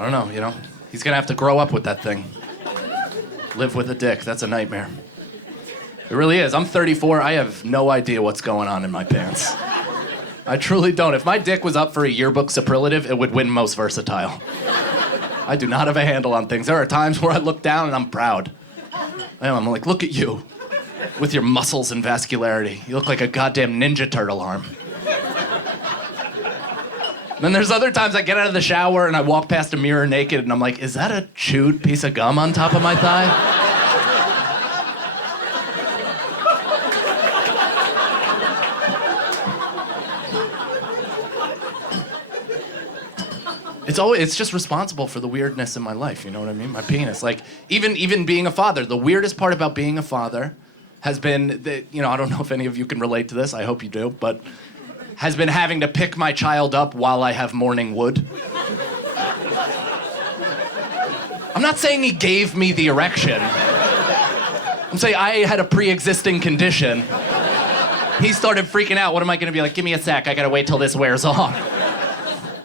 I don't know, you know? He's gonna have to grow up with that thing. Live with a dick, that's a nightmare. It really is. I'm 34, I have no idea what's going on in my pants. I truly don't. If my dick was up for a yearbook superlative, it would win most versatile. I do not have a handle on things. There are times where I look down and I'm proud. I'm like, look at you, with your muscles and vascularity. You look like a goddamn Ninja Turtle arm. And then there's other times I get out of the shower and I walk past a mirror naked and I'm like, is that a chewed piece of gum on top of my thigh? It's just responsible for the weirdness in my life, you know what I mean? My penis. Like, even being a father, the weirdest part about being a father has been, I don't know if any of you can relate to this, I hope you do, but has been having to pick my child up while I have morning wood. I'm not saying he gave me the erection. I'm saying I had a pre-existing condition. He started freaking out. What am I gonna be like? Give me a sec, I gotta wait till this wears off.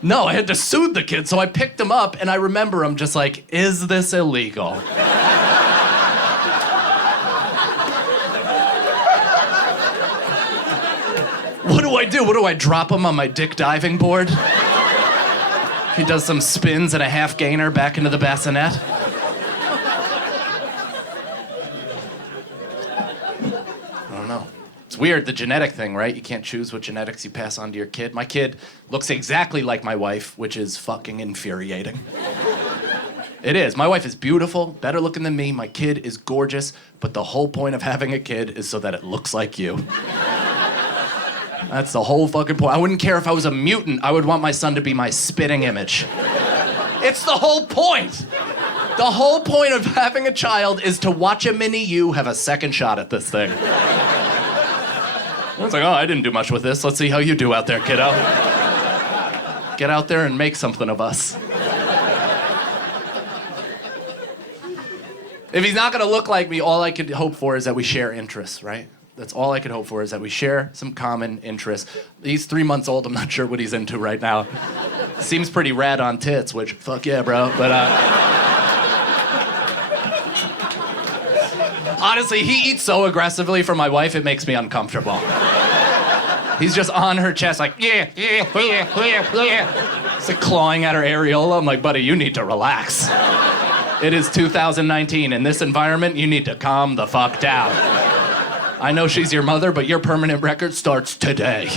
No, I had to soothe the kid, so I picked him up, and I remember him just like, is this illegal? What do I do? What do I drop him on my dick diving board? He does some spins and a half gainer back into the bassinet. I don't know. It's weird, the genetic thing, right? You can't choose what genetics you pass on to your kid. My kid looks exactly like my wife, which is fucking infuriating. It is. My wife is beautiful, better looking than me. My kid is gorgeous, but the whole point of having a kid is so that it looks like you. That's the whole fucking point. I wouldn't care if I was a mutant. I would want my son to be my spitting image. It's the whole point. The whole point of having a child is to watch a mini you have a second shot at this thing. I was like, oh, I didn't do much with this. Let's see how you do out there, kiddo. Get out there and make something of us. If he's not gonna look like me, all I could hope for is that we share interests, right? That's all I could hope for, is that we share some common interests. He's 3 months old. I'm not sure what he's into right now. Seems pretty rad on tits, which, fuck yeah, bro. But, honestly, he eats so aggressively for my wife, it makes me uncomfortable. He's just on her chest like, yeah. It's like clawing at her areola. I'm like, buddy, you need to relax. It is 2019. In this environment, you need to calm the fuck down. I know she's your mother, but your permanent record starts today.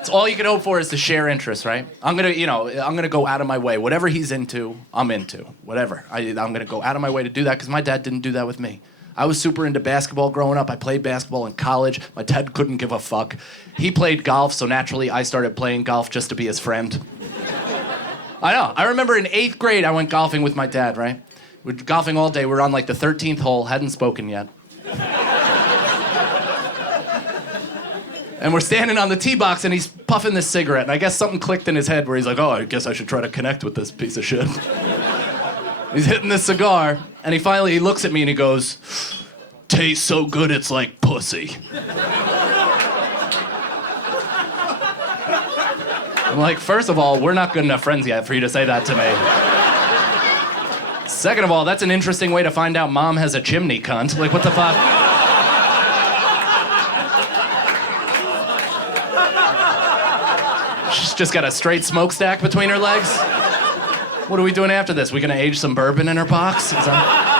It's all you can hope for is to share interests, right? I'm gonna go out of my way. Whatever he's into, I'm into. Whatever. I'm gonna go out of my way to do that because my dad didn't do that with me. I was super into basketball growing up. I played basketball in college. My dad couldn't give a fuck. He played golf, so naturally I started playing golf just to be his friend. I know. I remember in 8th grade, I went golfing with my dad, right? We're golfing all day. We're on like the 13th hole, hadn't spoken yet. And we're standing on the tee box and he's puffing this cigarette. And I guess something clicked in his head where he's like, oh, I guess I should try to connect with this piece of shit. He's hitting this cigar and he looks at me and he goes, tastes so good it's like pussy. I'm like, first of all, we're not good enough friends yet for you to say that to me. Second of all, that's an interesting way to find out mom has a chimney, cunt. Like, what the fuck? She's just got a straight smokestack between her legs? What are we doing after this? We gonna age some bourbon in her box? Is that...